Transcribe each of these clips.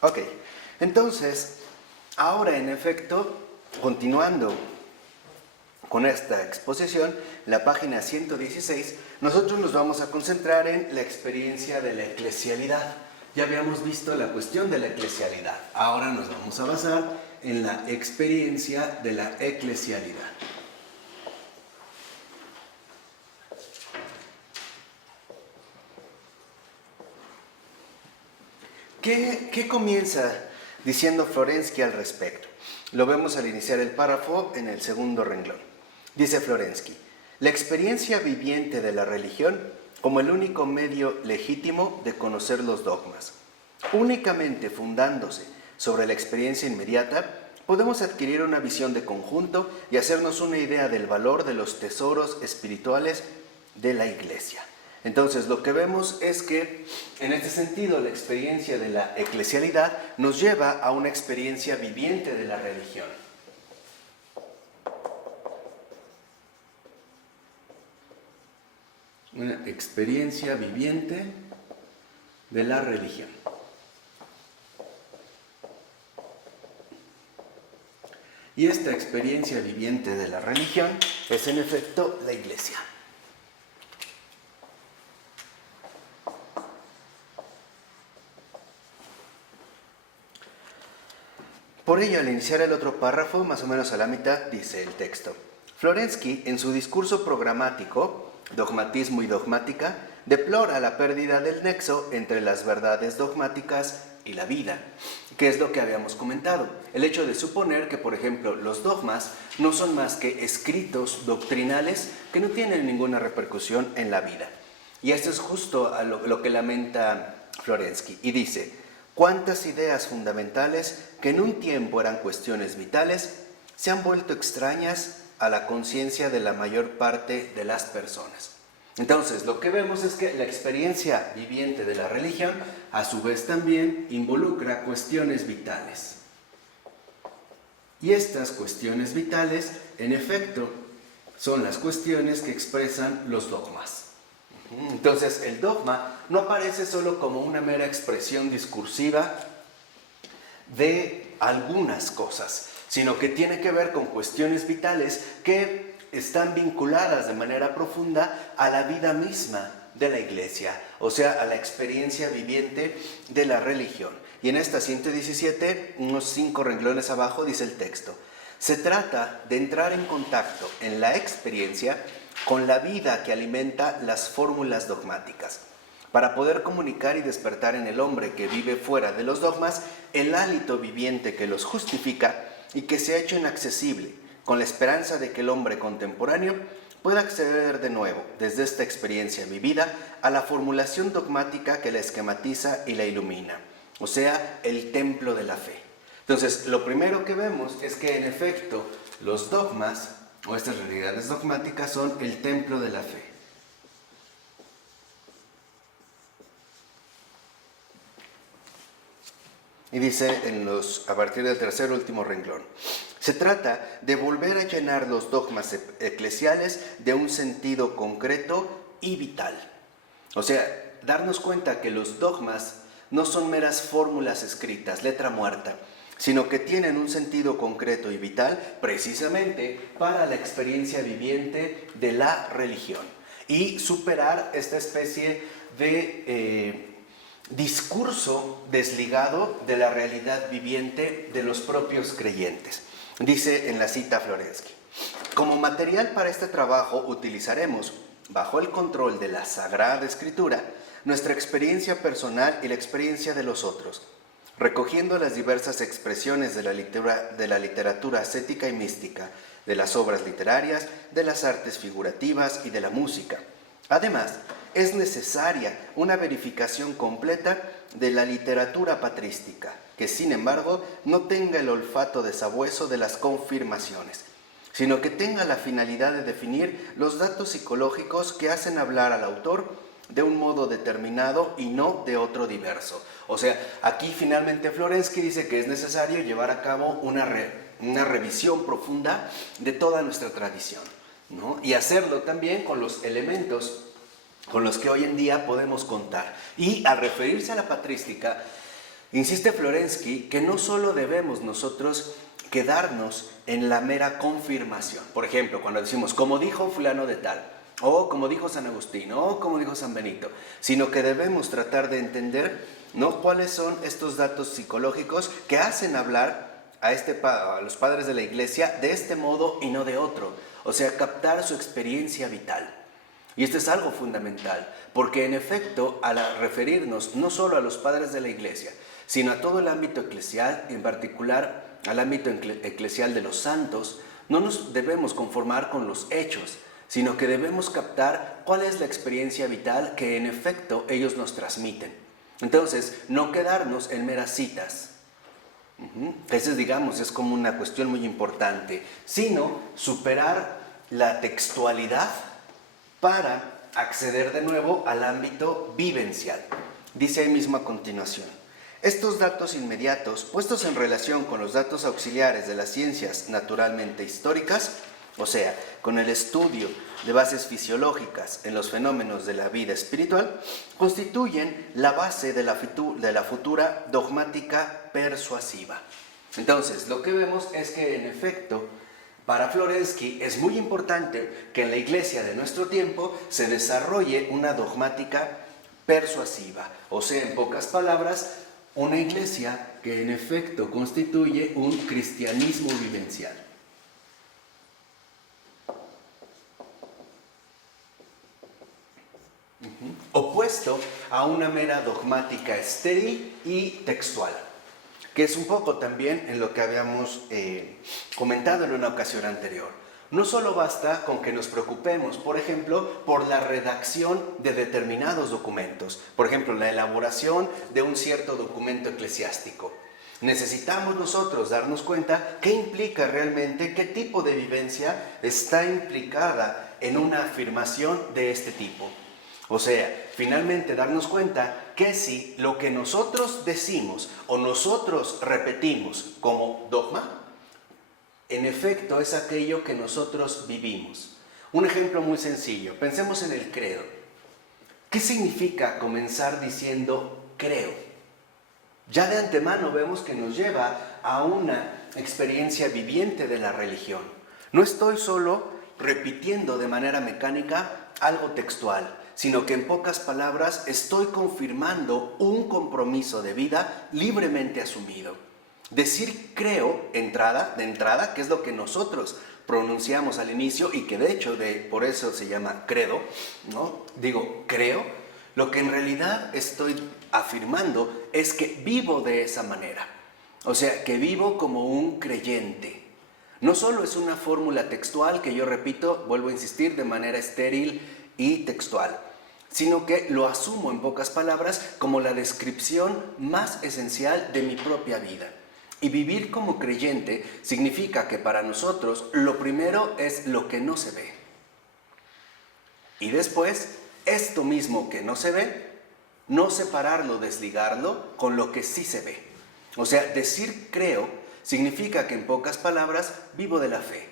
Ok, entonces, ahora en efecto, continuando con esta exposición, la página 116, nosotros nos vamos a concentrar en la experiencia de la eclesialidad. Ya habíamos visto la cuestión de la eclesialidad, ahora nos vamos a basar en la experiencia de la eclesialidad. ¿Qué comienza diciendo Florensky al respecto? Lo vemos al iniciar el párrafo en el segundo renglón. Dice Florensky: la experiencia viviente de la religión como el único medio legítimo de conocer los dogmas. Únicamente fundándose sobre la experiencia inmediata, podemos adquirir una visión de conjunto y hacernos una idea del valor de los tesoros espirituales de la Iglesia. Entonces, lo que vemos es que, en este sentido, la experiencia de la eclesialidad nos lleva a una experiencia viviente de la religión. Una experiencia viviente de la religión. Y esta experiencia viviente de la religión es, en efecto, la Iglesia. Por ello, al iniciar el otro párrafo, más o menos a la mitad, dice el texto: Florensky, en su discurso programático, Dogmatismo y Dogmática, deplora la pérdida del nexo entre las verdades dogmáticas y la vida, que es lo que habíamos comentado. El hecho de suponer que, por ejemplo, los dogmas no son más que escritos doctrinales que no tienen ninguna repercusión en la vida. Y esto es justo a lo que lamenta Florensky, y dice: ¿cuántas ideas fundamentales que en un tiempo eran cuestiones vitales se han vuelto extrañas a la conciencia de la mayor parte de las personas? Entonces, lo que vemos es que la experiencia viviente de la religión, a su vez también involucra cuestiones vitales. Y estas cuestiones vitales, en efecto, son las cuestiones que expresan los dogmas. Entonces, el dogma no aparece solo como una mera expresión discursiva de algunas cosas, sino que tiene que ver con cuestiones vitales que están vinculadas de manera profunda a la vida misma de la Iglesia, o sea, a la experiencia viviente de la religión. Y en esta 117, unos 5 renglones abajo, dice el texto: se trata de entrar en contacto en la experiencia con la vida que alimenta las fórmulas dogmáticas, para poder comunicar y despertar en el hombre que vive fuera de los dogmas el hálito viviente que los justifica y que se ha hecho inaccesible, con la esperanza de que el hombre contemporáneo pueda acceder de nuevo, desde esta experiencia vivida, a la formulación dogmática que la esquematiza y la ilumina, o sea, el templo de la fe. Entonces, lo primero que vemos es que, en efecto, los dogmas o estas realidades dogmáticas son el templo de la fe. Y dice a partir del tercer último renglón: se trata de volver a llenar los dogmas eclesiales de un sentido concreto y vital. O sea, darnos cuenta que los dogmas no son meras fórmulas escritas, letra muerta, sino que tienen un sentido concreto y vital precisamente para la experiencia viviente de la religión y superar esta especie de discurso desligado de la realidad viviente de los propios creyentes. Dice en la cita Florensky: como material para este trabajo utilizaremos, bajo el control de la Sagrada Escritura, nuestra experiencia personal y la experiencia de los otros, recogiendo las diversas expresiones de la literatura ascética y mística, de las obras literarias, de las artes figurativas y de la música. Además, es necesaria una verificación completa de la literatura patrística, que sin embargo no tenga el olfato de sabueso de las confirmaciones, sino que tenga la finalidad de definir los datos psicológicos que hacen hablar al autor de un modo determinado y no de otro diverso. O sea, aquí finalmente Florensky dice que es necesario llevar a cabo una revisión profunda de toda nuestra tradición, ¿no? Y hacerlo también con los elementos con los que hoy en día podemos contar. Y al referirse a la patrística, Insiste Florensky que no solo debemos nosotros quedarnos en la mera confirmación. Por ejemplo, cuando decimos, como dijo fulano de tal, o como dijo San Agustín, o como dijo San Benito, sino que debemos tratar de entender, ¿no?, cuáles son estos datos psicológicos que hacen hablar a los padres de la Iglesia de este modo y no de otro. O sea, captar su experiencia vital. Y esto es algo fundamental, porque en efecto, al referirnos no solo a los padres de la Iglesia, sino a todo el ámbito eclesial, en particular al ámbito eclesial de los santos, no nos debemos conformar con los hechos, sino que debemos captar cuál es la experiencia vital que en efecto ellos nos transmiten. Entonces, no quedarnos en meras citas. Esa, digamos, es como una cuestión muy importante, sino superar la textualidad para acceder de nuevo al ámbito vivencial. Dice ahí mismo a continuación: estos datos inmediatos, puestos en relación con los datos auxiliares de las ciencias naturalmente históricas, o sea, con el estudio de bases fisiológicas en los fenómenos de la vida espiritual, constituyen la base de la futura dogmática persuasiva. Entonces, lo que vemos es que en efecto, para Florensky es muy importante que en la Iglesia de nuestro tiempo se desarrolle una dogmática persuasiva, o sea, en pocas palabras, una Iglesia que en efecto constituye un cristianismo vivencial. Opuesto a una mera dogmática estéril y textual, que es un poco también en lo que habíamos comentado en una ocasión anterior. No solo basta con que nos preocupemos, por ejemplo, por la redacción de determinados documentos, por ejemplo, la elaboración de un cierto documento eclesiástico. Necesitamos nosotros darnos cuenta qué implica realmente, qué tipo de vivencia está implicada en una afirmación de este tipo. O sea, finalmente darnos cuenta que si lo que nosotros decimos o nosotros repetimos como dogma, en efecto es aquello que nosotros vivimos. Un ejemplo muy sencillo, pensemos en el credo. ¿Qué significa comenzar diciendo creo? Ya de antemano vemos que nos lleva a una experiencia viviente de la religión. No estoy solo repitiendo de manera mecánica algo textual, sino que en pocas palabras estoy confirmando un compromiso de vida libremente asumido. Decir creo de entrada, que es lo que nosotros pronunciamos al inicio y que de hecho por eso se llama credo, ¿no? Digo creo, lo que en realidad estoy afirmando es que vivo de esa manera. O sea, que vivo como un creyente. No solo es una fórmula textual que yo repito, vuelvo a insistir, de manera estéril y textual, sino que lo asumo en pocas palabras como la descripción más esencial de mi propia vida. Y vivir como creyente significa que para nosotros lo primero es lo que no se ve. Y después, esto mismo que no se ve, no separarlo, desligarlo con lo que sí se ve. O sea, decir creo significa que en pocas palabras vivo de la fe.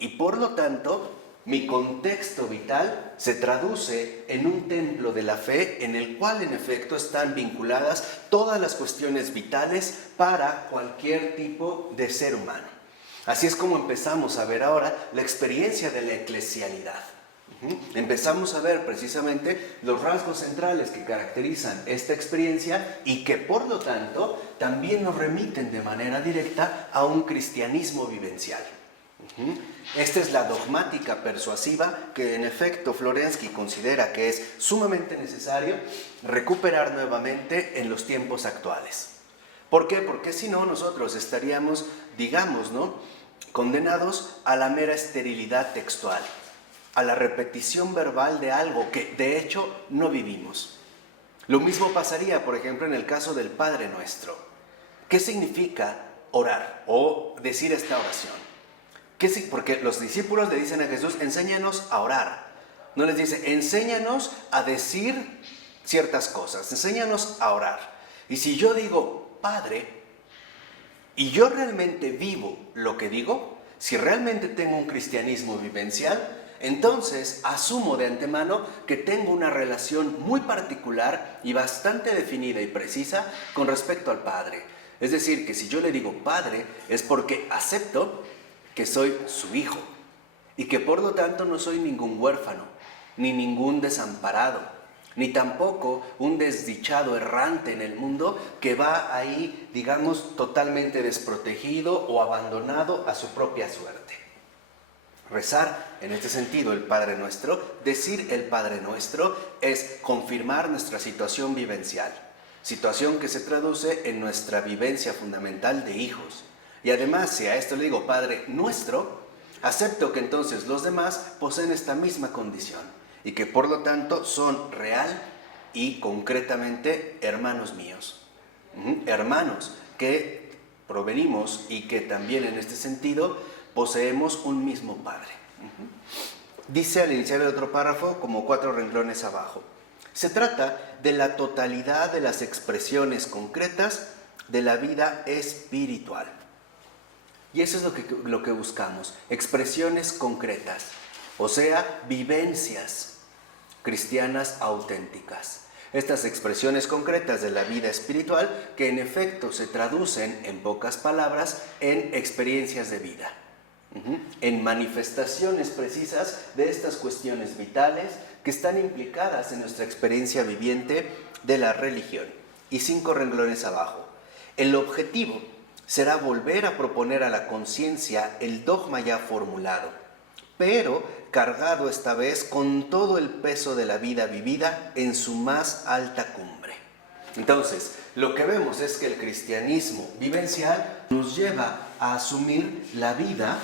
Y por lo tanto, mi contexto vital se traduce en un templo de la fe en el cual en efecto están vinculadas todas las cuestiones vitales para cualquier tipo de ser humano. Así es como empezamos a ver ahora la experiencia de la eclesialidad. Empezamos a ver precisamente los rasgos centrales que caracterizan esta experiencia y que por lo tanto también nos remiten de manera directa a un cristianismo vivencial. Esta es la dogmática persuasiva que en efecto Florensky considera que es sumamente necesario recuperar nuevamente en los tiempos actuales. ¿Por qué? Porque si no nosotros estaríamos, digamos, condenados a la mera esterilidad textual, a la repetición verbal de algo que de hecho no vivimos. Lo mismo pasaría, por ejemplo, en el caso del Padre Nuestro. ¿Qué significa orar o decir esta oración? Porque los discípulos le dicen a Jesús, enséñanos a orar. No les dice, enséñanos a decir ciertas cosas, enséñanos a orar. Y si yo digo, Padre, y yo realmente vivo lo que digo, si realmente tengo un cristianismo vivencial, entonces asumo de antemano que tengo una relación muy particular y bastante definida y precisa con respecto al Padre. Es decir, que si yo le digo Padre es porque acepto que soy su hijo y que por lo tanto no soy ningún huérfano, ni ningún desamparado, ni tampoco un desdichado errante en el mundo que va ahí, digamos, totalmente desprotegido o abandonado a su propia suerte. Rezar, en este sentido, el Padre Nuestro, decir el Padre Nuestro, es confirmar nuestra situación vivencial, situación que se traduce en nuestra vivencia fundamental de hijos. Y además, si a esto le digo Padre Nuestro, acepto que entonces los demás poseen esta misma condición y que por lo tanto son real y concretamente hermanos míos. Hermanos que provenimos y que también en este sentido poseemos un mismo Padre. Dice al iniciar el otro párrafo, como 4 renglones abajo, se trata de la totalidad de las expresiones concretas de la vida espiritual. Y eso es lo que buscamos, expresiones concretas, o sea, vivencias cristianas auténticas. Estas expresiones concretas de la vida espiritual que en efecto se traducen, en pocas palabras, en experiencias de vida, en manifestaciones precisas de estas cuestiones vitales que están implicadas en nuestra experiencia viviente de la religión. Y 5 renglones abajo. El objetivo será volver a proponer a la conciencia el dogma ya formulado, pero cargado esta vez con todo el peso de la vida vivida en su más alta cumbre. Entonces, lo que vemos es que el cristianismo vivencial nos lleva a asumir la vida,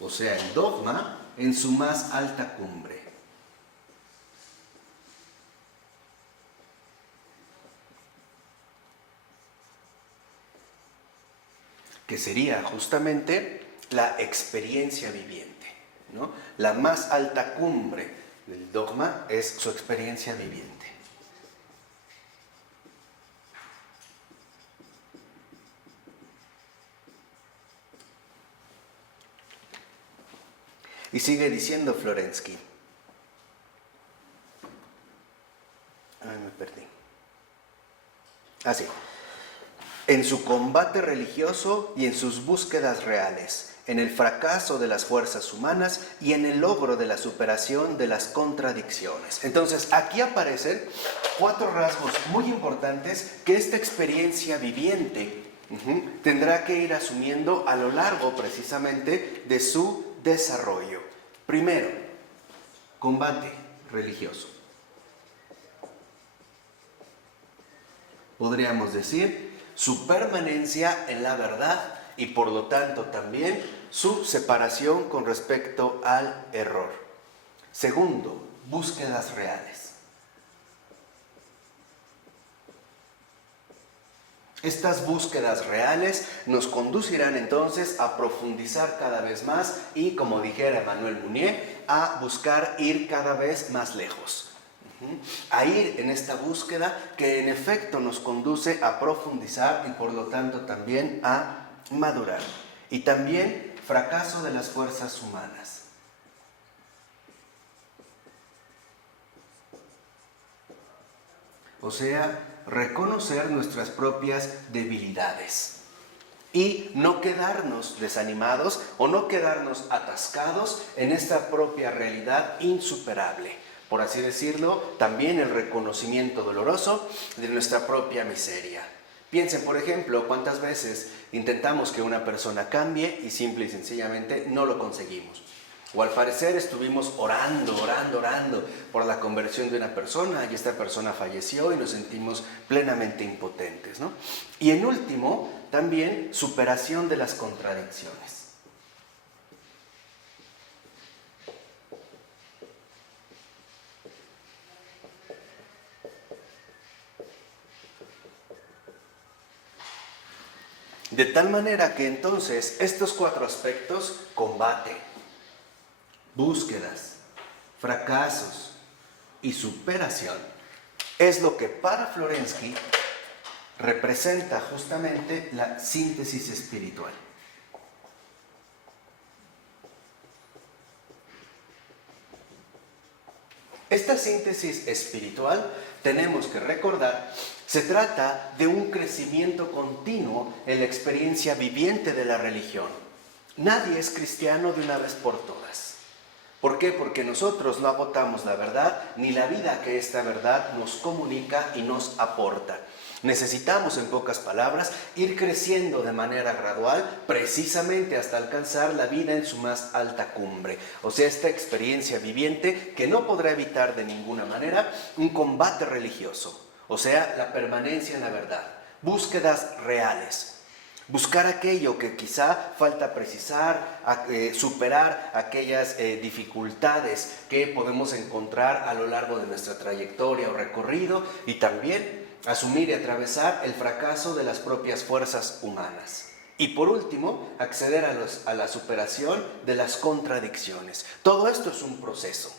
o sea, el dogma, en su más alta cumbre. Que sería justamente la experiencia viviente, ¿no? La más alta cumbre del dogma es su experiencia viviente. Y sigue diciendo Florensky. Ay, me perdí. Así. En su combate religioso y en sus búsquedas reales, en el fracaso de las fuerzas humanas y en el logro de la superación de las contradicciones. Entonces, aquí aparecen 4 rasgos muy importantes que esta experiencia viviente tendrá que ir asumiendo a lo largo precisamente de su desarrollo. Primero, combate religioso. Podríamos decir su permanencia en la verdad y por lo tanto también su separación con respecto al error. Segundo, búsquedas reales. Estas búsquedas reales nos conducirán entonces a profundizar cada vez más y, como dijera Emmanuel Mounier, a buscar ir cada vez más lejos. A ir en esta búsqueda que en efecto nos conduce a profundizar y por lo tanto también a madurar. Y también fracaso de las fuerzas humanas. O sea, reconocer nuestras propias debilidades y no quedarnos desanimados o no quedarnos atascados en esta propia realidad insuperable. Por así decirlo, también el reconocimiento doloroso de nuestra propia miseria. Piensen, por ejemplo, cuántas veces intentamos que una persona cambie y simple y sencillamente no lo conseguimos. O al parecer estuvimos orando por la conversión de una persona y esta persona falleció y nos sentimos plenamente impotentes, ¿no? Y en último, también superación de las contradicciones. De tal manera que entonces estos 4 aspectos, combate, búsquedas, fracasos y superación, es lo que para Florensky representa justamente la síntesis espiritual. Esta síntesis espiritual, tenemos que recordar, se trata de un crecimiento continuo en la experiencia viviente de la religión. Nadie es cristiano de una vez por todas. ¿Por qué? Porque nosotros no agotamos la verdad, ni la vida que esta verdad nos comunica y nos aporta. Necesitamos, en pocas palabras, ir creciendo de manera gradual, precisamente hasta alcanzar la vida en su más alta cumbre. O sea, esta experiencia viviente que no podrá evitar de ninguna manera un combate religioso. O sea, la permanencia en la verdad, búsquedas reales. Buscar aquello que quizá falta precisar, superar aquellas dificultades que podemos encontrar a lo largo de nuestra trayectoria o recorrido, y también asumir y atravesar el fracaso de las propias fuerzas humanas. Y por último, acceder a la superación de las contradicciones. Todo esto es un proceso.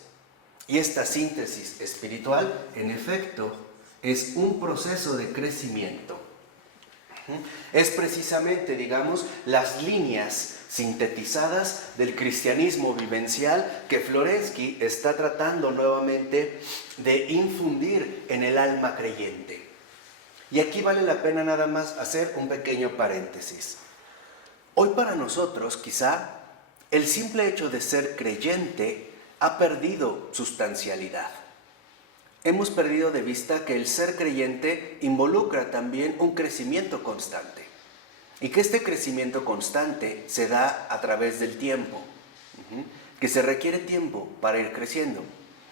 Y esta síntesis espiritual, en efecto, es un proceso de crecimiento. Es precisamente, digamos, las líneas sintetizadas del cristianismo vivencial que Florensky está tratando nuevamente de infundir en el alma creyente. Y aquí vale la pena nada más hacer un pequeño paréntesis. Hoy para nosotros, quizá, el simple hecho de ser creyente ha perdido sustancialidad. Hemos perdido de vista que el ser creyente involucra también un crecimiento constante, y que este crecimiento constante se da a través del tiempo, que se requiere tiempo para ir creciendo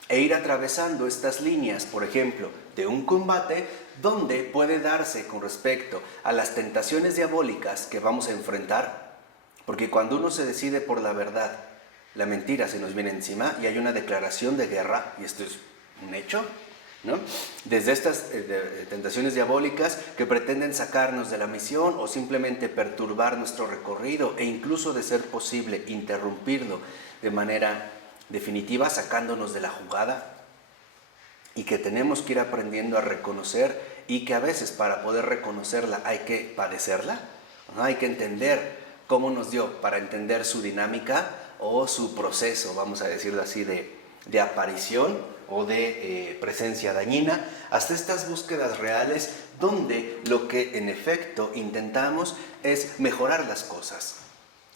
e ir atravesando estas líneas, por ejemplo, de un combate donde puede darse con respecto a las tentaciones diabólicas que vamos a enfrentar, porque cuando uno se decide por la verdad, la mentira se nos viene encima y hay una declaración de guerra, y esto es un hecho, ¿no? Desde estas tentaciones diabólicas que pretenden sacarnos de la misión o simplemente perturbar nuestro recorrido, e incluso, de ser posible, interrumpirlo de manera definitiva, sacándonos de la jugada, y que tenemos que ir aprendiendo a reconocer, y que a veces para poder reconocerla hay que padecerla, ¿no? Hay que entender cómo nos dio para entender su dinámica o su proceso, vamos a decirlo así, de aparición o de presencia dañina, hasta estas búsquedas reales donde lo que en efecto intentamos es mejorar las cosas,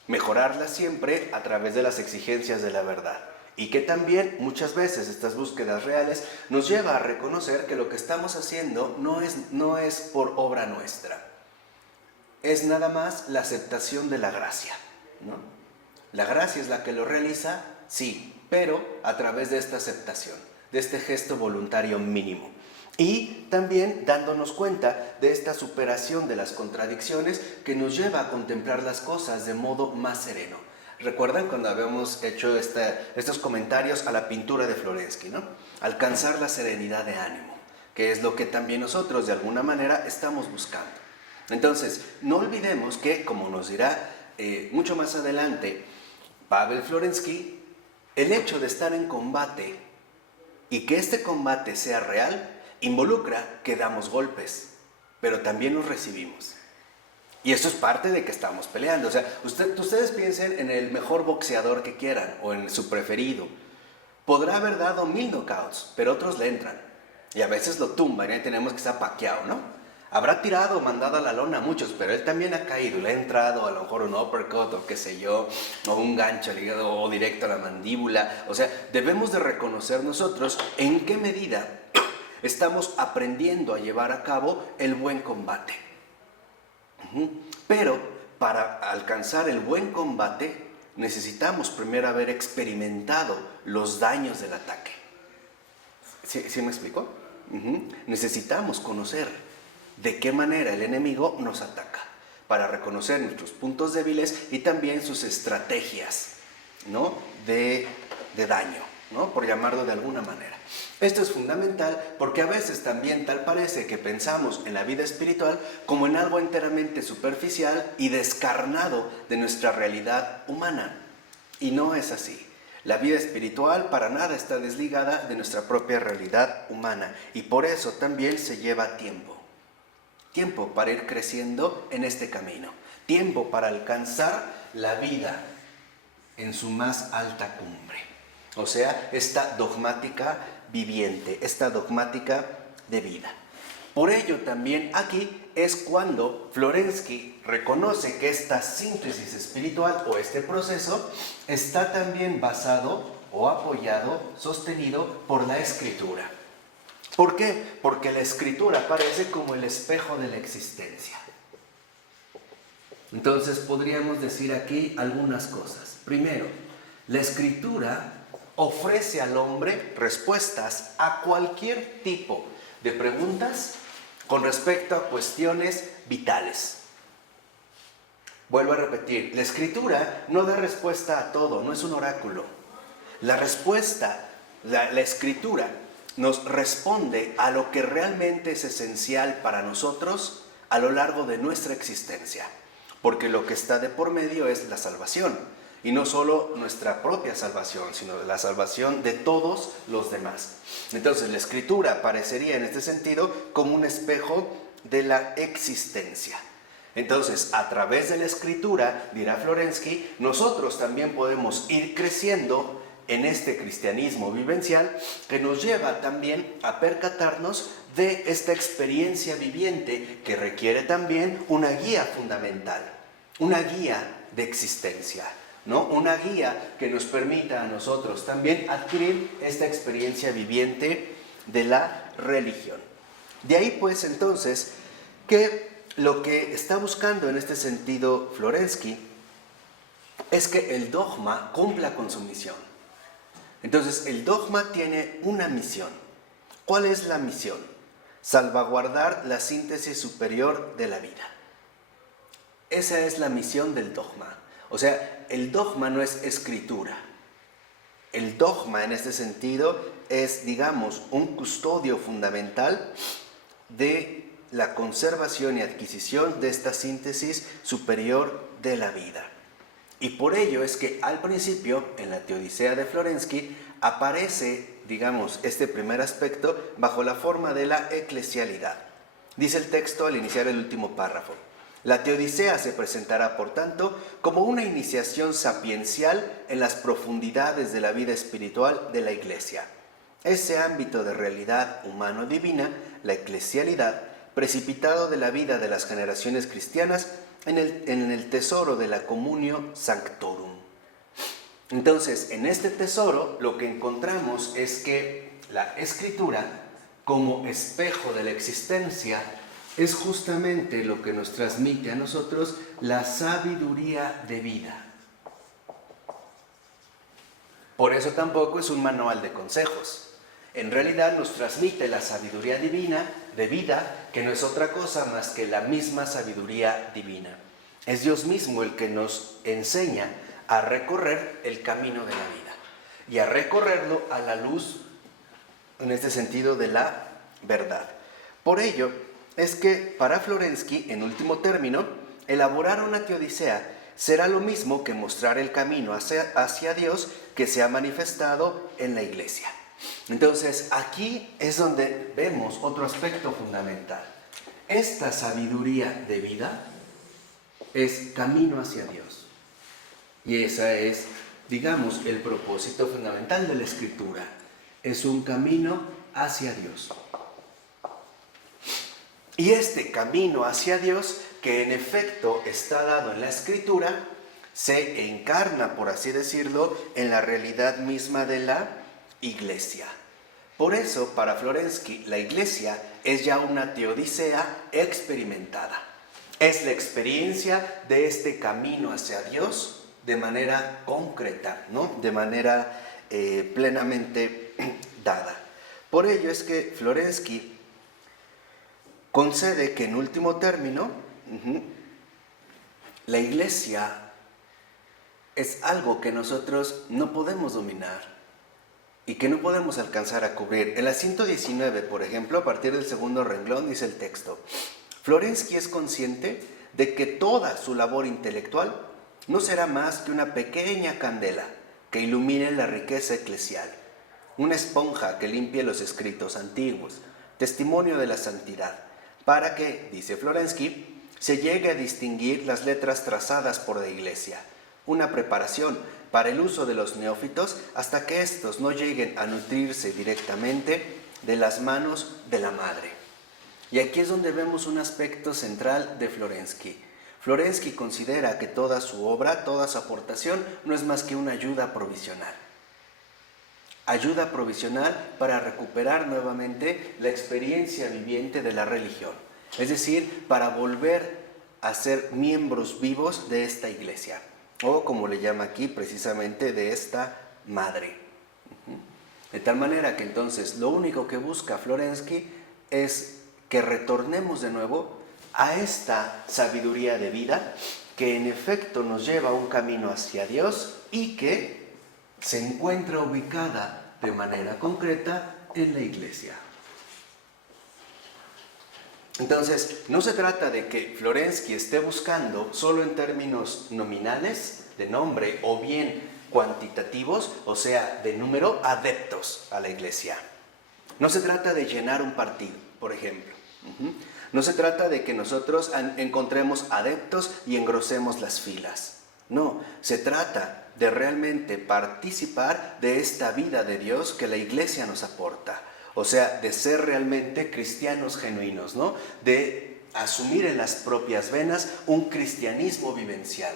mejorarlas siempre a través de las exigencias de la verdad, y que también muchas veces estas búsquedas reales nos lleva a reconocer que lo que estamos haciendo no es por obra nuestra, es nada más la aceptación de la gracia, ¿no? La gracia es la que lo realiza, sí, pero a través de esta aceptación, de este gesto voluntario mínimo. Y también dándonos cuenta de esta superación de las contradicciones que nos lleva a contemplar las cosas de modo más sereno. ¿Recuerdan cuando habíamos hecho estos comentarios a la pintura de Florensky, ¿no? Alcanzar la serenidad de ánimo, que es lo que también nosotros de alguna manera estamos buscando. Entonces, no olvidemos que, como nos dirá mucho más adelante Pavel Florensky, el hecho de estar en combate y que este combate sea real involucra que damos golpes, pero también los recibimos. Y eso es parte de que estamos peleando. O sea, ustedes piensen en el mejor boxeador que quieran o en su preferido. Podrá haber dado 1000 knockouts, pero otros le entran. Y a veces lo tumban, y tenemos que estar Pacquiao, ¿no? Habrá tirado, mandado a la lona a muchos, pero él también ha caído, le ha entrado a lo mejor un uppercut o qué sé yo, o un gancho ligado o directo a la mandíbula. O sea, debemos de reconocer nosotros en qué medida estamos aprendiendo a llevar a cabo el buen combate. Pero para alcanzar el buen combate necesitamos primero haber experimentado los daños del ataque. ¿Sí me explico? Necesitamos conocer de qué manera el enemigo nos ataca, para reconocer nuestros puntos débiles y también sus estrategias, ¿no? de daño, ¿no? Por llamarlo de alguna manera. Esto es fundamental porque a veces también tal parece que pensamos en la vida espiritual como en algo enteramente superficial y descarnado de nuestra realidad humana. Y no es así. La vida espiritual para nada está desligada de nuestra propia realidad humana, y por eso también se lleva tiempo. Tiempo para ir creciendo en este camino. Tiempo para alcanzar la vida en su más alta cumbre. o sea, esta dogmática viviente, esta dogmática de vida. Por ello también aquí es cuando Florensky reconoce que esta síntesis espiritual o este proceso está también basado o apoyado, sostenido por la escritura. ¿Por qué? Porque la escritura aparece como el espejo de la existencia. Entonces podríamos decir aquí algunas cosas. Primero, la escritura ofrece al hombre respuestas a cualquier tipo de preguntas con respecto a cuestiones vitales. Vuelvo a repetir, la escritura no da respuesta a todo, no es un oráculo. La respuesta, la escritura nos responde a lo que realmente es esencial para nosotros a lo largo de nuestra existencia. Porque lo que está de por medio es la salvación. Y no solo nuestra propia salvación, sino la salvación de todos los demás. Entonces la escritura aparecería en este sentido como un espejo de la existencia. Entonces, a través de la escritura, dirá Florensky, nosotros también podemos ir creciendo en este cristianismo vivencial que nos lleva también a percatarnos de esta experiencia viviente que requiere también una guía fundamental, una guía de existencia, ¿no? Una guía que nos permita a nosotros también adquirir esta experiencia viviente de la religión. De ahí pues entonces que lo que está buscando en este sentido Florensky es que el dogma cumpla con su misión. Entonces el dogma tiene una misión. ¿Cuál es la misión? Salvaguardar la síntesis superior de la vida. Esa es la misión del dogma. O sea, el dogma no es escritura. El dogma en este sentido es, digamos, un custodio fundamental de la conservación y adquisición de esta síntesis superior de la vida. Y por ello es que al principio, en la Teodicea de Florensky, aparece, digamos, este primer aspecto bajo la forma de la eclesialidad. Dice el texto al iniciar el último párrafo: la Teodicea se presentará, por tanto, como una iniciación sapiencial en las profundidades de la vida espiritual de la Iglesia. Ese ámbito de realidad humano-divina, la eclesialidad, precipitado de la vida de las generaciones cristianas en el tesoro de la Communio Sanctorum. Entonces, en este tesoro lo que encontramos es que la Escritura, como espejo de la existencia, es justamente lo que nos transmite a nosotros la sabiduría de vida. Por eso tampoco es un manual de consejos. En realidad nos transmite la sabiduría divina de vida, que no es otra cosa más que la misma sabiduría divina. Es Dios mismo el que nos enseña a recorrer el camino de la vida y a recorrerlo a la luz, en este sentido, de la verdad. Por ello es que para Florensky, en último término, elaborar una teodicea será lo mismo que mostrar el camino hacia Dios que se ha manifestado en la Iglesia. Entonces, aquí es donde vemos otro aspecto fundamental. Esta sabiduría de vida es camino hacia Dios. Y ese es, digamos, el propósito fundamental de la Escritura. Es un camino hacia Dios. Y este camino hacia Dios, que en efecto está dado en la Escritura, se encarna, por así decirlo, en la realidad misma de la Iglesia. Por eso, para Florensky, la Iglesia es ya una teodicea experimentada. Es la experiencia de este camino hacia Dios de manera concreta, ¿no? De manera plenamente dada. Por ello es que Florensky concede que en último término, la Iglesia es algo que nosotros no podemos dominar y que no podemos alcanzar a cubrir. En la 119, por ejemplo, a partir del segundo renglón, dice el texto: Florensky es consciente de que toda su labor intelectual no será más que una pequeña candela que ilumine la riqueza eclesial, una esponja que limpie los escritos antiguos, testimonio de la santidad, para que, dice Florensky, se llegue a distinguir las letras trazadas por la Iglesia, una preparación para el uso de los neófitos hasta que éstos no lleguen a nutrirse directamente de las manos de la madre. Y aquí es donde vemos un aspecto central de Florensky. Florensky considera que toda su obra, toda su aportación, no es más que una ayuda provisional. Ayuda provisional para recuperar nuevamente la experiencia viviente de la religión. Es decir, para volver a ser miembros vivos de esta iglesia. O como le llama aquí precisamente de esta madre. De tal manera que entonces lo único que busca Florensky es que retornemos de nuevo a esta sabiduría de vida que en efecto nos lleva a un camino hacia Dios y que se encuentra ubicada de manera concreta en la iglesia. Entonces, no se trata de que Florensky esté buscando solo en términos nominales, de nombre, o bien cuantitativos, o sea, de número, adeptos a la iglesia. No se trata de llenar un partido, por ejemplo. No se trata de que nosotros encontremos adeptos y engrosemos las filas. No, se trata de realmente participar de esta vida de Dios que la iglesia nos aporta. O sea, de ser realmente cristianos genuinos, ¿no? De asumir en las propias venas un cristianismo vivencial.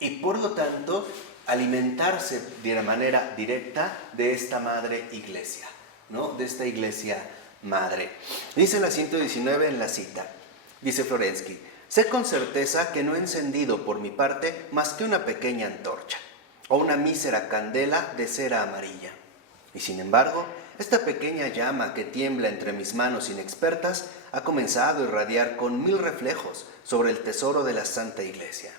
Y por lo tanto, alimentarse de manera directa de esta madre iglesia, ¿no? De esta iglesia madre. Dice la 119 en la cita, dice Florensky: sé con certeza que no he encendido por mi parte más que una pequeña antorcha o una mísera candela de cera amarilla. Y sin embargo, esta pequeña llama que tiembla entre mis manos inexpertas ha comenzado a irradiar con 1000 reflejos sobre el tesoro de la Santa Iglesia.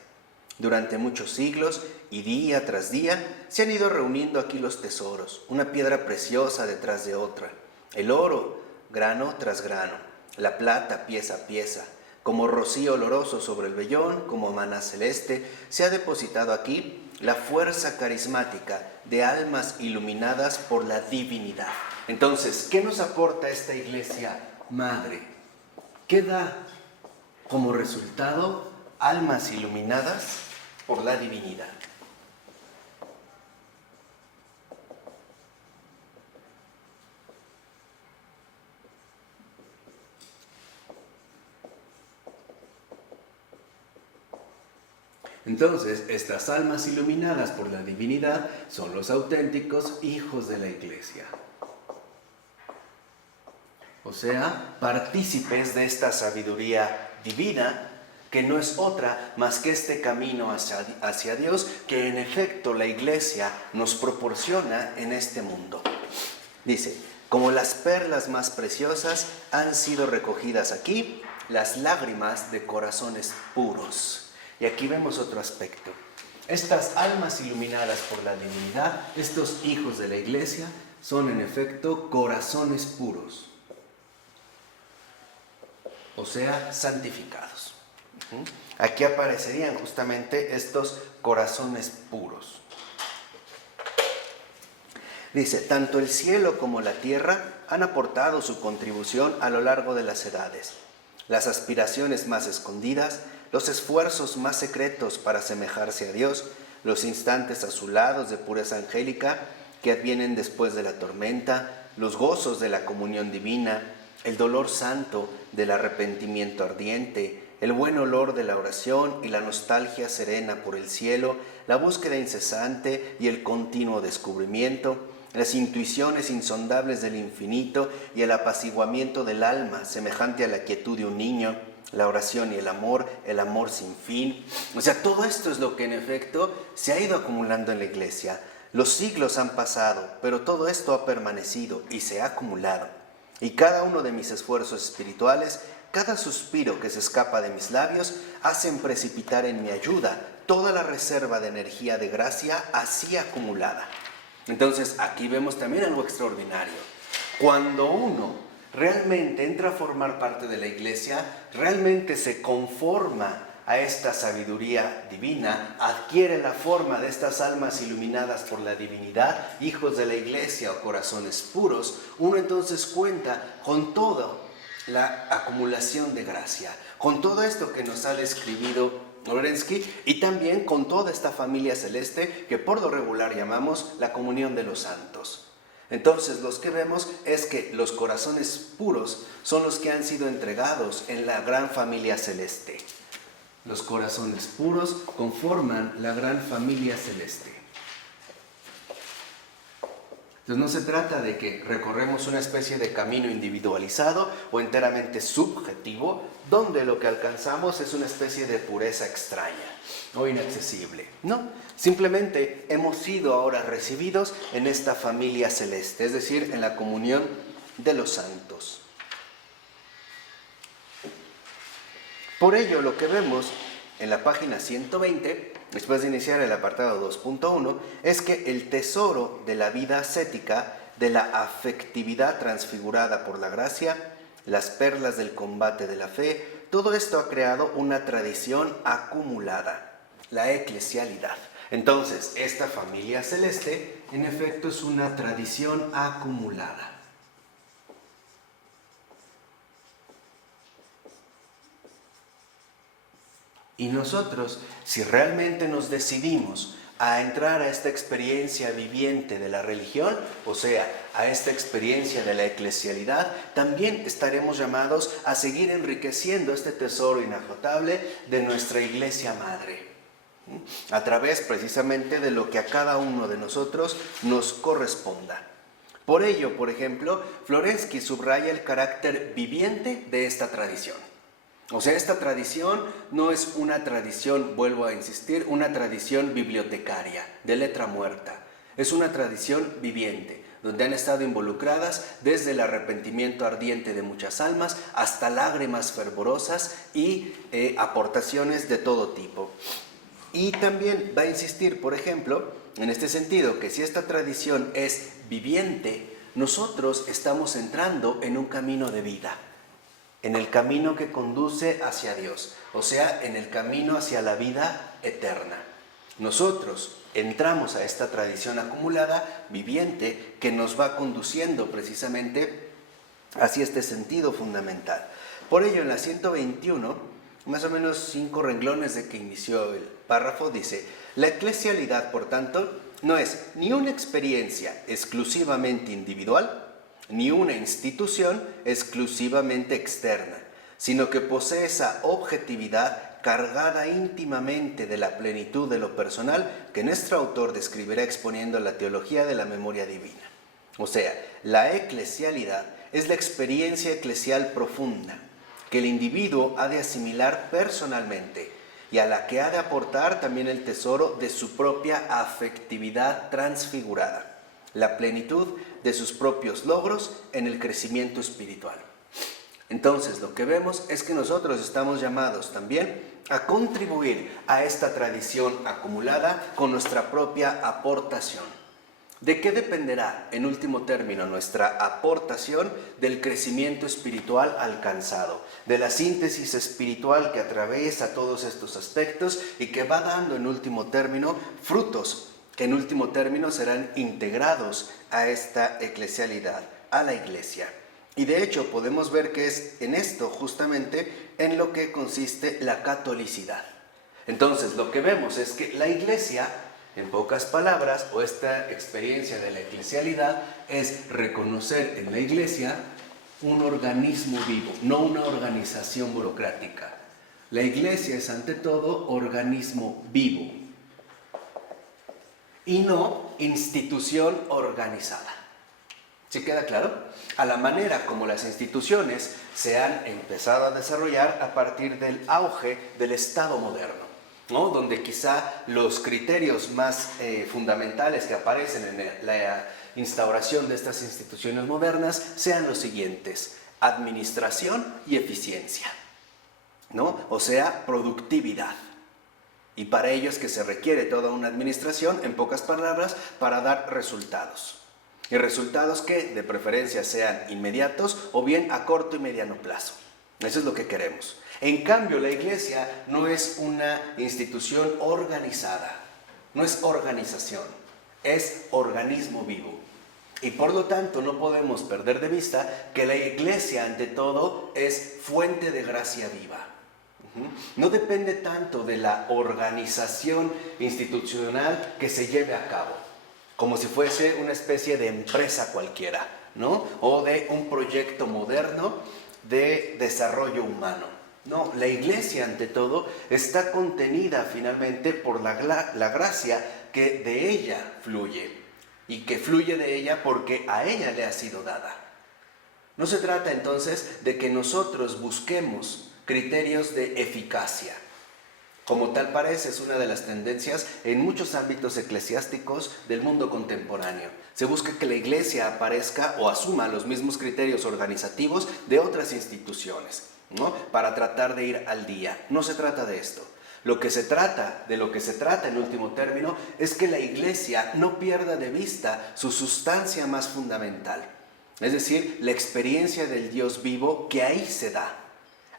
Durante muchos siglos y día tras día se han ido reuniendo aquí los tesoros, una piedra preciosa detrás de otra, el oro grano tras grano, la plata pieza a pieza, como rocío oloroso sobre el vellón, como maná celeste, se ha depositado aquí la fuerza carismática de almas iluminadas por la divinidad. Entonces, ¿qué nos aporta esta iglesia madre? ¿Qué da como resultado almas iluminadas por la divinidad? Entonces, estas almas iluminadas por la divinidad son los auténticos hijos de la iglesia. O sea, partícipes de esta sabiduría divina que no es otra más que este camino hacia Dios que en efecto la iglesia nos proporciona en este mundo. Dice: como las perlas más preciosas han sido recogidas aquí las lágrimas de corazones puros. Y aquí vemos otro aspecto. Estas almas iluminadas por la divinidad, estos hijos de la iglesia, son en efecto corazones puros. O sea, santificados. Aquí aparecerían justamente estos corazones puros. Dice: tanto el cielo como la tierra han aportado su contribución a lo largo de las edades. Las aspiraciones más escondidas, los esfuerzos más secretos para asemejarse a Dios, los instantes azulados de pureza angélica que advienen después de la tormenta, los gozos de la comunión divina, el dolor santo del arrepentimiento ardiente, el buen olor de la oración y la nostalgia serena por el cielo, la búsqueda incesante y el continuo descubrimiento, las intuiciones insondables del infinito y el apaciguamiento del alma semejante a la quietud de un niño, la oración y el amor sin fin. O sea, todo esto es lo que en efecto se ha ido acumulando en la iglesia. Los siglos han pasado, pero todo esto ha permanecido y se ha acumulado. Y cada uno de mis esfuerzos espirituales, cada suspiro que se escapa de mis labios, hacen precipitar en mi ayuda toda la reserva de energía de gracia así acumulada. Entonces, aquí vemos también algo extraordinario. Cuando uno realmente entra a formar parte de la iglesia, realmente se conforma a esta sabiduría divina, adquiere la forma de estas almas iluminadas por la divinidad, hijos de la iglesia o corazones puros, uno entonces cuenta con toda la acumulación de gracia, con todo esto que nos ha describido Florensky, y también con toda esta familia celeste que por lo regular llamamos la comunión de los santos. Entonces, lo que vemos es que los corazones puros son los que han sido entregados en la gran familia celeste. Los corazones puros conforman la gran familia celeste. Entonces, no se trata de que recorremos una especie de camino individualizado o enteramente subjetivo, donde lo que alcanzamos es una especie de pureza extraña o inaccesible. No, simplemente hemos sido ahora recibidos en esta familia celeste, es decir, en la comunión de los santos. Por ello, lo que vemos en la página 120, después de iniciar el apartado 2.1, es que el tesoro de la vida ascética, de la afectividad transfigurada por la gracia, las perlas del combate de la fe, todo esto ha creado una tradición acumulada, la eclesialidad. Entonces, esta familia celeste, en efecto, es una tradición acumulada. Y nosotros, si realmente nos decidimos a entrar a esta experiencia viviente de la religión, o sea, a esta experiencia de la eclesialidad, también estaremos llamados a seguir enriqueciendo este tesoro inagotable de nuestra Iglesia Madre, a través precisamente de lo que a cada uno de nosotros nos corresponda. Por ello, por ejemplo, Florensky subraya el carácter viviente de esta tradición. O sea, esta tradición no es una tradición, vuelvo a insistir, una tradición bibliotecaria, de letra muerta. Es una tradición viviente, donde han estado involucradas desde el arrepentimiento ardiente de muchas almas hasta lágrimas fervorosas y aportaciones de todo tipo. Y también va a insistir, por ejemplo, en este sentido, que si esta tradición es viviente, nosotros estamos entrando en un camino de vida, en el camino que conduce hacia Dios, o sea, en el camino hacia la vida eterna. Nosotros entramos a esta tradición acumulada, viviente, que nos va conduciendo precisamente hacia este sentido fundamental. Por ello, en la 121, más o menos 5 renglones de que inició el párrafo, dice: la eclesialidad, por tanto, no es ni una experiencia exclusivamente individual, ni una institución exclusivamente externa, sino que posee esa objetividad cargada íntimamente de la plenitud de lo personal que nuestro autor describirá exponiendo la teología de la memoria divina. O sea, la eclesialidad es la experiencia eclesial profunda que el individuo ha de asimilar personalmente y a la que ha de aportar también el tesoro de su propia afectividad transfigurada, la plenitud de sus propios logros en el crecimiento espiritual. Entonces, lo que vemos es que nosotros estamos llamados también a contribuir a esta tradición acumulada con nuestra propia aportación. ¿De qué dependerá, en último término, nuestra aportación? Del crecimiento espiritual alcanzado, de la síntesis espiritual que atraviesa todos estos aspectos y que va dando, en último término, frutos que en último término serán integrados a esta eclesialidad, a la Iglesia. Y de hecho podemos ver que es en esto justamente en lo que consiste la catolicidad. Entonces lo que vemos es que la Iglesia, en pocas palabras, o esta experiencia de la eclesialidad, es reconocer en la Iglesia un organismo vivo, no una organización burocrática. La Iglesia es ante todo organismo vivo y no institución organizada. ¿Sí queda claro? A la manera como las instituciones se han empezado a desarrollar a partir del auge del Estado moderno, ¿no? Donde quizá los criterios más fundamentales que aparecen en la instauración de estas instituciones modernas sean los siguientes: administración y eficiencia, ¿no? O sea, productividad. Y para ello es que se requiere toda una administración, en pocas palabras, para dar resultados. Y resultados que de preferencia sean inmediatos o bien a corto y mediano plazo. Eso es lo que queremos. En cambio, la Iglesia no es una institución organizada, no es organización, es organismo vivo. Y por lo tanto no podemos perder de vista que la Iglesia ante todo es fuente de gracia viva. No depende tanto de la organización institucional que se lleve a cabo, como si fuese una especie de empresa cualquiera, ¿no? O de un proyecto moderno de desarrollo humano. No, la iglesia ante todo está contenida finalmente por la gracia que de ella fluye y que fluye de ella porque a ella le ha sido dada. No se trata entonces de que nosotros busquemos criterios de eficacia. Como tal parece, es una de las tendencias en muchos ámbitos eclesiásticos del mundo contemporáneo. Se busca que la iglesia aparezca o asuma los mismos criterios organizativos de otras instituciones, ¿no? Para tratar de ir al día. No se trata de esto. De lo que se trata en último término es que la iglesia no pierda de vista su sustancia más fundamental. Es decir, la experiencia del Dios vivo que ahí se da,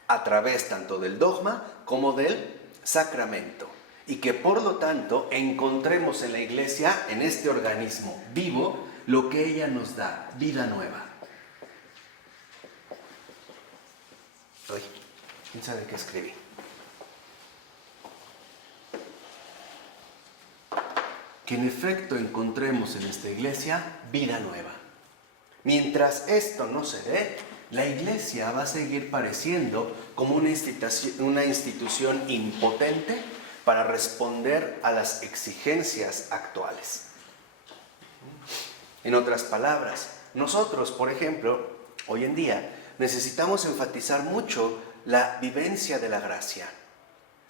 a través tanto del dogma como del sacramento. Y que por lo tanto encontremos en la iglesia, en este organismo vivo, lo que ella nos da, vida nueva. Uy, ¿quién sabe qué escribí? Que en efecto encontremos en esta iglesia vida nueva. Mientras esto no se dé, la iglesia va a seguir pareciendo como una institución impotente para responder a las exigencias actuales. En otras palabras, nosotros, por ejemplo, hoy en día necesitamos enfatizar mucho la vivencia de la gracia.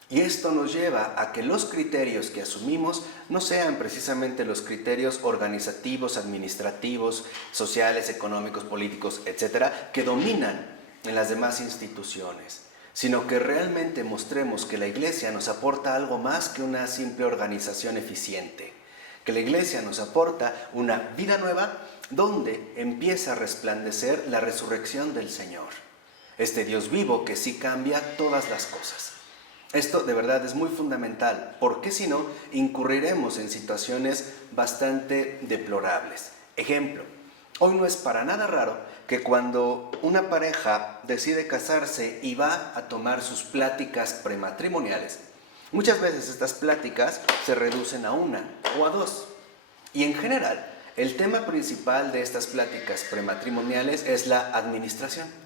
Y esto nos lleva a que los criterios que asumimos no sean precisamente los criterios organizativos, administrativos, sociales, económicos, políticos, etcétera, que dominan en las demás instituciones, sino que realmente mostremos que la iglesia nos aporta algo más que una simple organización eficiente, que la iglesia nos aporta una vida nueva donde empieza a resplandecer la resurrección del Señor, este Dios vivo que sí cambia todas las cosas. Esto de verdad es muy fundamental, porque si no, incurriremos en situaciones bastante deplorables. Ejemplo, hoy no es para nada raro que cuando una pareja decide casarse y va a tomar sus pláticas prematrimoniales, muchas veces estas pláticas se reducen a una o a dos. Y en general, el tema principal de estas pláticas prematrimoniales es la administración.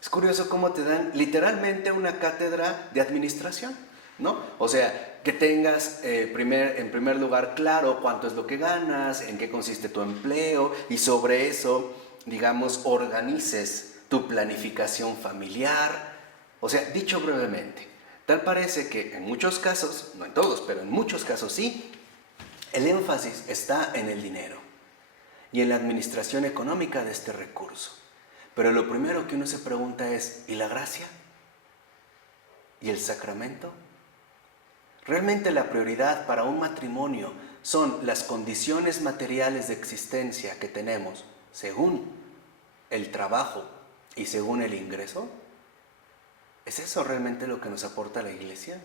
Es curioso cómo te dan literalmente una cátedra de administración, ¿no? O sea, que tengas en primer lugar claro cuánto es lo que ganas, en qué consiste tu empleo y sobre eso, digamos, organices tu planificación familiar. O sea, dicho brevemente, tal parece que en muchos casos, no en todos, pero en muchos casos sí, el énfasis está en el dinero y en la administración económica de este recurso. Pero lo primero que uno se pregunta es, ¿y la gracia? ¿Y el sacramento? ¿Realmente la prioridad para un matrimonio son las condiciones materiales de existencia que tenemos según el trabajo y según el ingreso? ¿Es eso realmente lo que nos aporta la iglesia?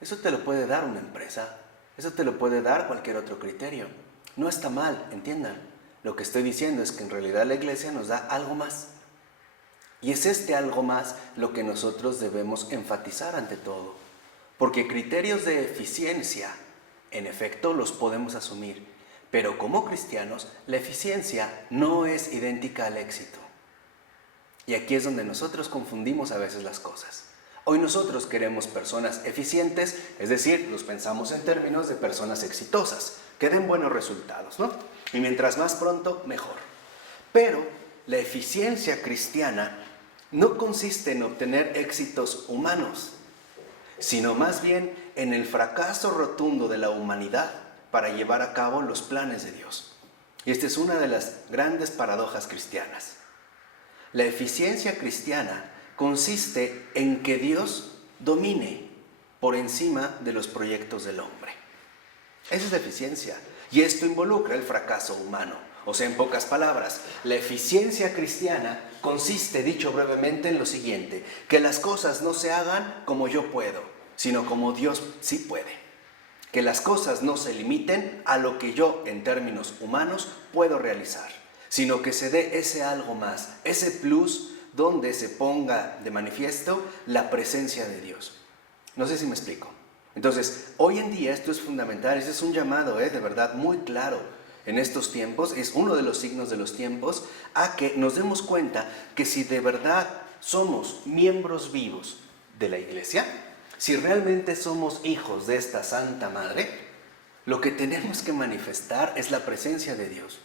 Eso te lo puede dar una empresa, eso te lo puede dar cualquier otro criterio. No está mal, entiendan. Lo que estoy diciendo es que en realidad la iglesia nos da algo más. Y es este algo más lo que nosotros debemos enfatizar ante todo. Porque criterios de eficiencia, en efecto, los podemos asumir. Pero como cristianos, la eficiencia no es idéntica al éxito. Y aquí es donde nosotros confundimos a veces las cosas. Hoy nosotros queremos personas eficientes, es decir, los pensamos en términos de personas exitosas, que den buenos resultados, ¿no? Y mientras más pronto, mejor. Pero la eficiencia cristiana no consiste en obtener éxitos humanos, sino más bien en el fracaso rotundo de la humanidad para llevar a cabo los planes de Dios. Y esta es una de las grandes paradojas cristianas. La eficiencia cristiana consiste en que Dios domine por encima de los proyectos del hombre. Esa es la eficiencia. Y esto involucra el fracaso humano. O sea, en pocas palabras, la eficiencia cristiana consiste, dicho brevemente, en lo siguiente: que las cosas no se hagan como yo puedo, sino como Dios sí puede. Que las cosas no se limiten a lo que yo, en términos humanos, puedo realizar, sino que se dé ese algo más, ese plus donde se ponga de manifiesto la presencia de Dios. No sé si me explico. Entonces, hoy en día esto es fundamental, ese es un llamado, de verdad, muy claro en estos tiempos, es uno de los signos de los tiempos, a que nos demos cuenta que si de verdad somos miembros vivos de la Iglesia, si realmente somos hijos de esta Santa Madre, lo que tenemos que manifestar es la presencia de Dios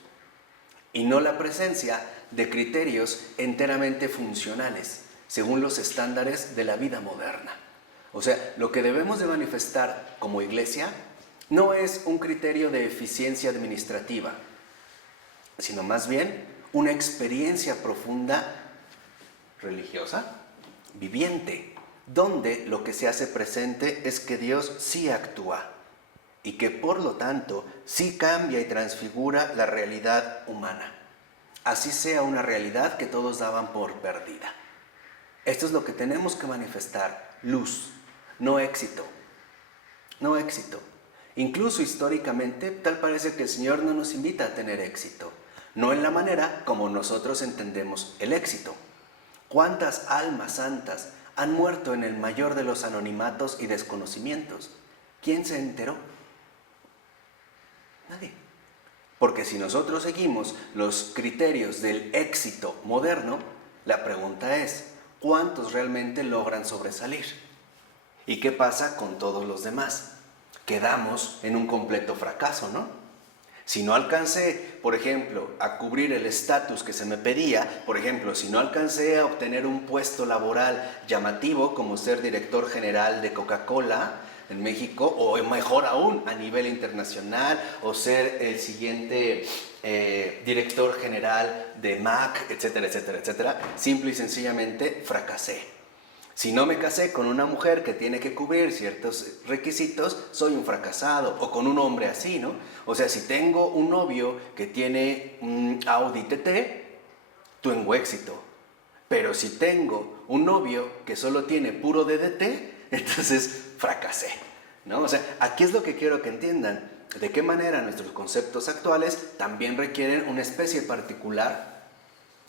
y no la presencia de criterios enteramente funcionales, según los estándares de la vida moderna. O sea, lo que debemos de manifestar como Iglesia no es un criterio de eficiencia administrativa, sino más bien una experiencia profunda religiosa, viviente, donde lo que se hace presente es que Dios sí actúa y que por lo tanto sí cambia y transfigura la realidad humana, así sea una realidad que todos daban por perdida. Esto es lo que tenemos que manifestar, luz, no éxito, no éxito. Incluso históricamente, tal parece que el Señor no nos invita a tener éxito, no en la manera como nosotros entendemos el éxito. ¿Cuántas almas santas han muerto en el mayor de los anonimatos y desconocimientos? ¿Quién se enteró? Nadie. Porque si nosotros seguimos los criterios del éxito moderno, la pregunta es, ¿cuántos realmente logran sobresalir? ¿Y qué pasa con todos los demás? Quedamos en un completo fracaso, ¿no? Si no alcancé, por ejemplo, a cubrir el estatus que se me pedía, por ejemplo, si no alcancé a obtener un puesto laboral llamativo como ser director general de Coca-Cola en México, o mejor aún, a nivel internacional, o ser el siguiente director general de Mac, etcétera, etcétera, etcétera, simple y sencillamente fracasé. Si no me casé con una mujer que tiene que cubrir ciertos requisitos, soy un fracasado, o con un hombre así, ¿no? O sea, si tengo un novio que tiene un Audi TT, tengo éxito. Pero si tengo un novio que solo tiene puro DDT, entonces fracasé, ¿no? O sea, aquí es lo que quiero que entiendan, de qué manera nuestros conceptos actuales también requieren una especie particular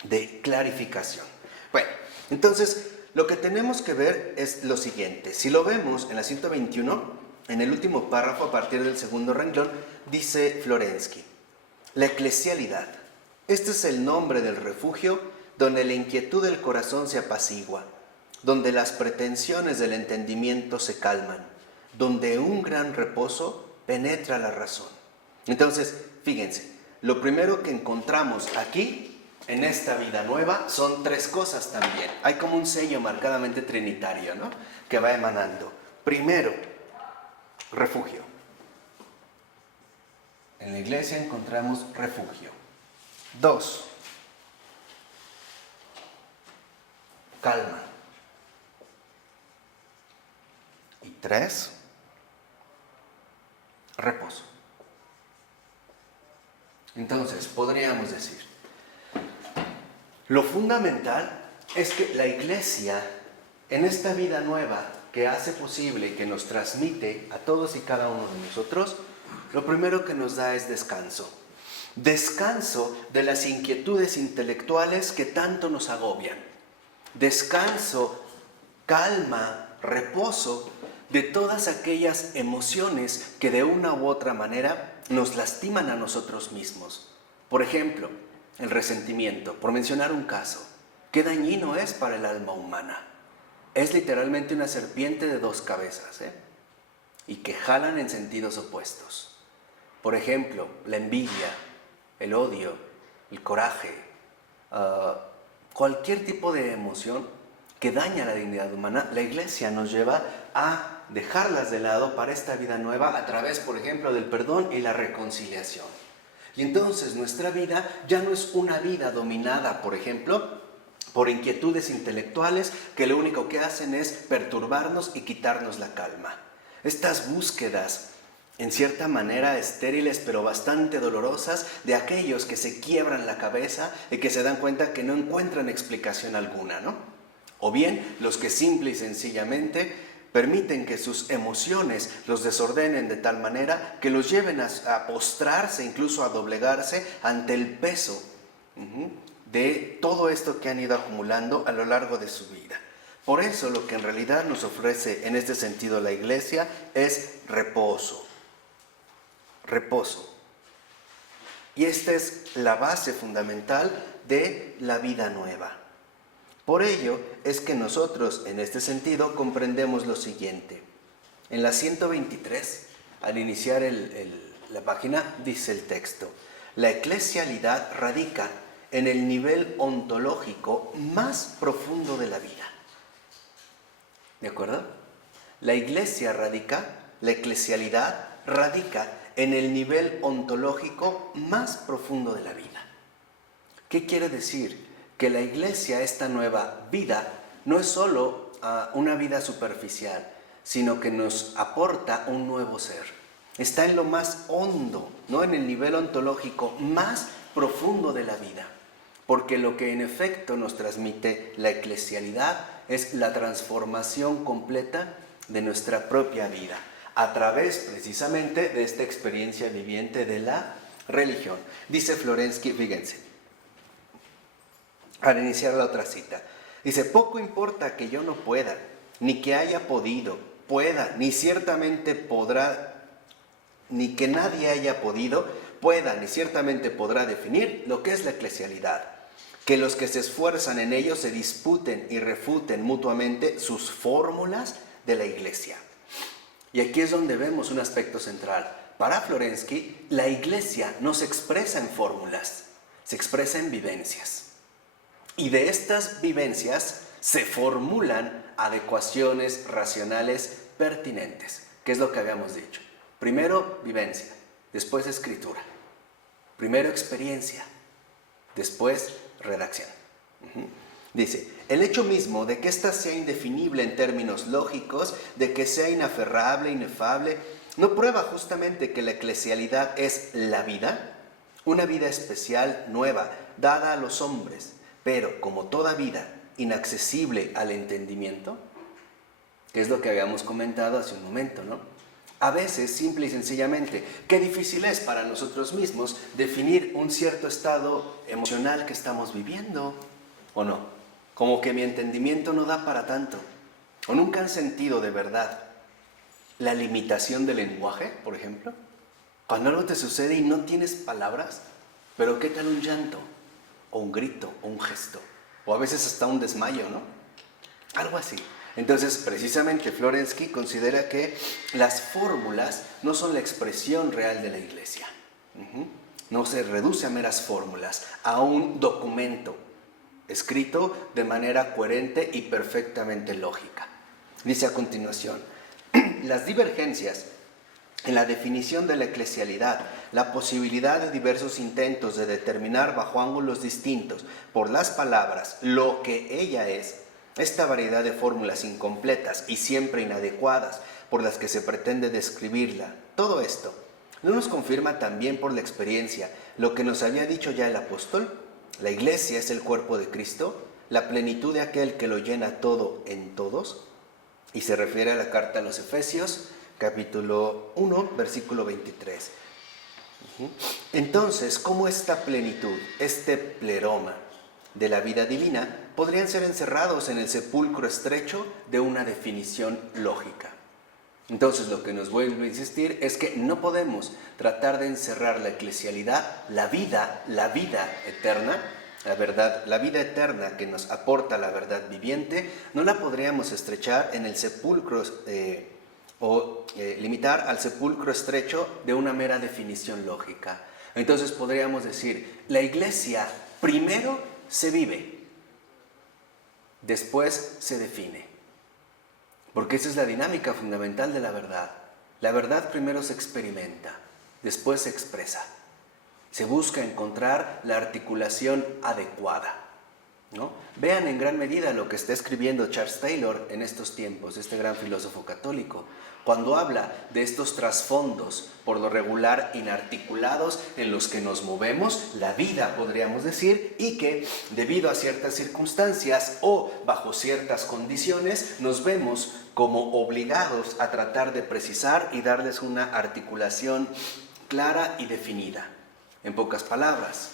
de clarificación. Bueno, entonces, lo que tenemos que ver es lo siguiente. Si lo vemos en la 121, en el último párrafo, a partir del segundo renglón, dice Florensky: la eclesialidad. Este es el nombre del refugio donde la inquietud del corazón se apacigua, donde las pretensiones del entendimiento se calman, donde un gran reposo penetra la razón. Entonces, fíjense, lo primero que encontramos aquí en esta vida nueva son tres cosas también. Hay como un sello marcadamente trinitario, ¿no?, que va emanando. Primero, refugio. En la iglesia encontramos refugio. 2, calma. Y 3, reposo. Entonces, podríamos decir, lo fundamental es que la Iglesia, en esta vida nueva que hace posible y que nos transmite a todos y cada uno de nosotros, lo primero que nos da es descanso. Descanso de las inquietudes intelectuales que tanto nos agobian. Descanso, calma, reposo de todas aquellas emociones que de una u otra manera nos lastiman a nosotros mismos. Por ejemplo, el resentimiento, por mencionar un caso. ¿Qué dañino es para el alma humana? Es literalmente una serpiente de dos cabezas, y que jalan en sentidos opuestos. Por ejemplo, la envidia, el odio, el coraje, cualquier tipo de emoción que daña la dignidad humana, la Iglesia nos lleva a dejarlas de lado para esta vida nueva a través, por ejemplo, del perdón y la reconciliación. Y entonces nuestra vida ya no es una vida dominada, por ejemplo, por inquietudes intelectuales que lo único que hacen es perturbarnos y quitarnos la calma. Estas búsquedas, en cierta manera estériles pero bastante dolorosas, de aquellos que se quiebran la cabeza y que se dan cuenta que no encuentran explicación alguna, ¿no? O bien los que simple y sencillamente permiten que sus emociones los desordenen de tal manera que los lleven a postrarse, incluso a doblegarse ante el peso de todo esto que han ido acumulando a lo largo de su vida. Por eso lo que en realidad nos ofrece en este sentido la Iglesia es reposo. Reposo. Y esta es la base fundamental de la vida nueva. Por ello es que nosotros en este sentido comprendemos lo siguiente. En la 123, al iniciar la página, dice el texto: la eclesialidad radica en el nivel ontológico más profundo de la vida. ¿De acuerdo? La eclesialidad radica en el nivel ontológico más profundo de la vida. ¿Qué quiere decir? Que la Iglesia, esta nueva vida, no es solo una vida superficial, sino que nos aporta un nuevo ser. Está en lo más hondo, ¿no? En el nivel ontológico más profundo de la vida. Porque lo que en efecto nos transmite la eclesialidad es la transformación completa de nuestra propia vida, a través precisamente de esta experiencia viviente de la religión. Dice Florensky, fíjense, al iniciar la otra cita, dice: poco importa que yo no pueda, ni que haya podido, pueda, ni ciertamente podrá, ni que nadie haya podido, pueda, ni ciertamente podrá definir lo que es la eclesialidad. Que los que se esfuerzan en ello se disputen y refuten mutuamente sus fórmulas de la Iglesia. Y aquí es donde vemos un aspecto central. Para Florensky, la Iglesia no se expresa en fórmulas, se expresa en vivencias. Y de estas vivencias se formulan adecuaciones racionales pertinentes, que es lo que habíamos dicho. Primero vivencia, después escritura. Primero experiencia, después redacción. Dice: el hecho mismo de que ésta sea indefinible en términos lógicos, de que sea inaferrable, inefable, ¿no prueba justamente que la eclesialidad es la vida? Una vida especial, nueva, dada a los hombres, pero como toda vida, inaccesible al entendimiento, que es lo que habíamos comentado hace un momento, ¿no? A veces, simple y sencillamente, qué difícil es para nosotros mismos definir un cierto estado emocional que estamos viviendo, ¿o no? Como que mi entendimiento no da para tanto. ¿O nunca han sentido de verdad la limitación del lenguaje, por ejemplo? Cuando algo te sucede y no tienes palabras, pero ¿qué tal un llanto? O un grito, o un gesto, o a veces hasta un desmayo, ¿no? Algo así. Entonces, precisamente Florensky considera que las fórmulas no son la expresión real de la Iglesia. No se reduce a meras fórmulas, a un documento escrito de manera coherente y perfectamente lógica. Dice a continuación: las divergencias en la definición de la eclesialidad, la posibilidad de diversos intentos de determinar bajo ángulos distintos por las palabras lo que ella es, esta variedad de fórmulas incompletas y siempre inadecuadas por las que se pretende describirla, todo esto, ¿no nos confirma también por la experiencia lo que nos había dicho ya el apóstol? La Iglesia es el cuerpo de Cristo, la plenitud de aquel que lo llena todo en todos. Y se refiere a la carta a los Efesios, capítulo 1, versículo 23. Entonces, ¿cómo esta plenitud, este pleroma de la vida divina, podrían ser encerrados en el sepulcro estrecho de una definición lógica? Entonces, lo que nos vuelve a insistir es que no podemos tratar de encerrar la eclesialidad, la vida eterna, la verdad, la vida eterna que nos aporta la verdad viviente, no la podríamos estrechar en el sepulcro limitar al sepulcro estrecho de una mera definición lógica. Entonces podríamos decir, la Iglesia primero se vive, después se define. Porque esa es la dinámica fundamental de la verdad. La verdad primero se experimenta, después se expresa. Se busca encontrar la articulación adecuada, ¿no? Vean en gran medida lo que está escribiendo Charles Taylor en estos tiempos, este gran filósofo católico, cuando habla de estos trasfondos, por lo regular inarticulados, en los que nos movemos, la vida podríamos decir, y que debido a ciertas circunstancias o bajo ciertas condiciones, nos vemos como obligados a tratar de precisar y darles una articulación clara y definida. En pocas palabras,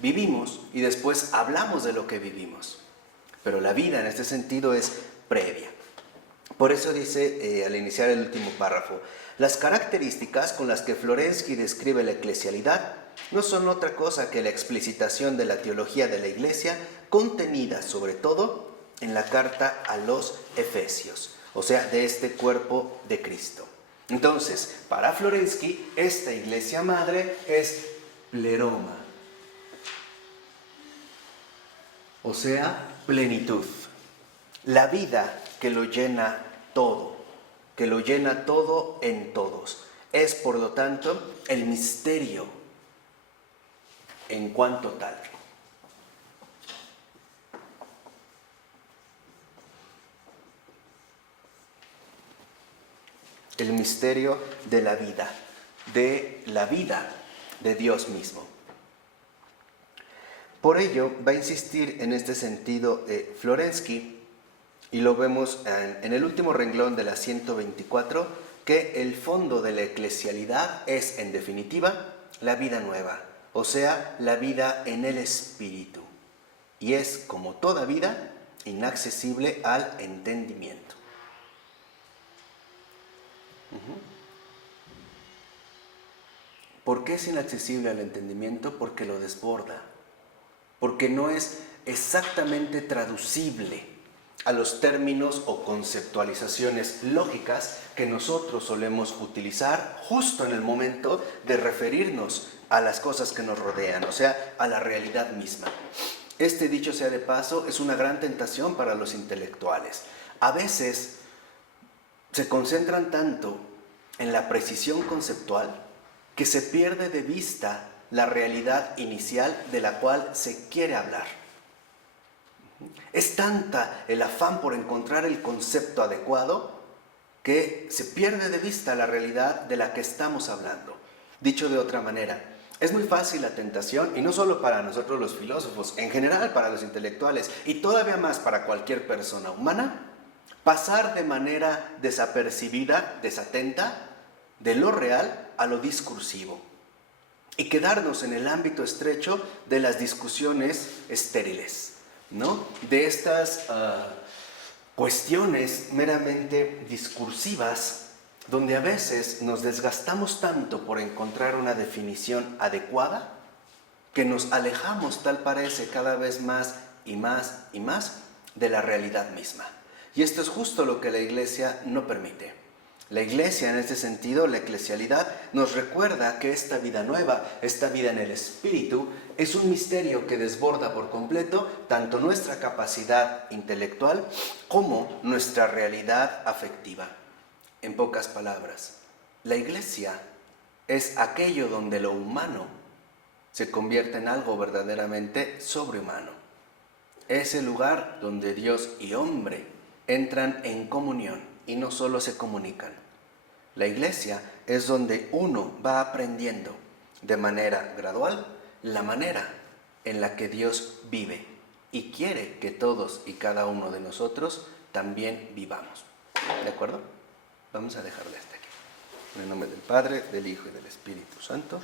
Vivimos y después hablamos de lo que vivimos. Pero la vida en este sentido es previa. Por eso dice al iniciar el último párrafo, las características con las que Florensky describe la eclesialidad no son otra cosa que la explicitación de la teología de la Iglesia contenida sobre todo en la carta a los Efesios, o sea, de este cuerpo de Cristo. Entonces, para Florensky, esta Iglesia madre es pleroma, o sea, plenitud. La vida que lo llena todo en todos. Es, por lo tanto, el misterio en cuanto tal. El misterio de la vida de Dios mismo. Por ello, va a insistir en este sentido Florensky, y lo vemos en el último renglón de la 124, que el fondo de la eclesialidad es, en definitiva, la vida nueva, o sea, la vida en el Espíritu. Y es, como toda vida, inaccesible al entendimiento. ¿Por qué es inaccesible al entendimiento? Porque lo desborda. Porque no es exactamente traducible a los términos o conceptualizaciones lógicas que nosotros solemos utilizar justo en el momento de referirnos a las cosas que nos rodean, o sea, a la realidad misma. Este, dicho sea de paso, es una gran tentación para los intelectuales. A veces se concentran tanto en la precisión conceptual que se pierde de vista la realidad inicial de la cual se quiere hablar. Es tanta el afán por encontrar el concepto adecuado que se pierde de vista la realidad de la que estamos hablando. Dicho de otra manera, es muy fácil la tentación, y no solo para nosotros los filósofos, en general para los intelectuales, y todavía más para cualquier persona humana, pasar de manera desapercibida, desatenta, de lo real a lo discursivo, y quedarnos en el ámbito estrecho de las discusiones estériles, ¿no? De estas cuestiones meramente discursivas, donde a veces nos desgastamos tanto por encontrar una definición adecuada, que nos alejamos, tal parece, cada vez más y más y más de la realidad misma. Y esto es justo lo que la Iglesia no permite. La Iglesia, en este sentido, la eclesialidad, nos recuerda que esta vida nueva, esta vida en el Espíritu, es un misterio que desborda por completo tanto nuestra capacidad intelectual como nuestra realidad afectiva. En pocas palabras, la Iglesia es aquello donde lo humano se convierte en algo verdaderamente sobrehumano. Es el lugar donde Dios y hombre entran en comunión y no solo se comunican. La Iglesia es donde uno va aprendiendo de manera gradual la manera en la que Dios vive y quiere que todos y cada uno de nosotros también vivamos. ¿De acuerdo? Vamos a dejarle hasta aquí. En el nombre del Padre, del Hijo y del Espíritu Santo.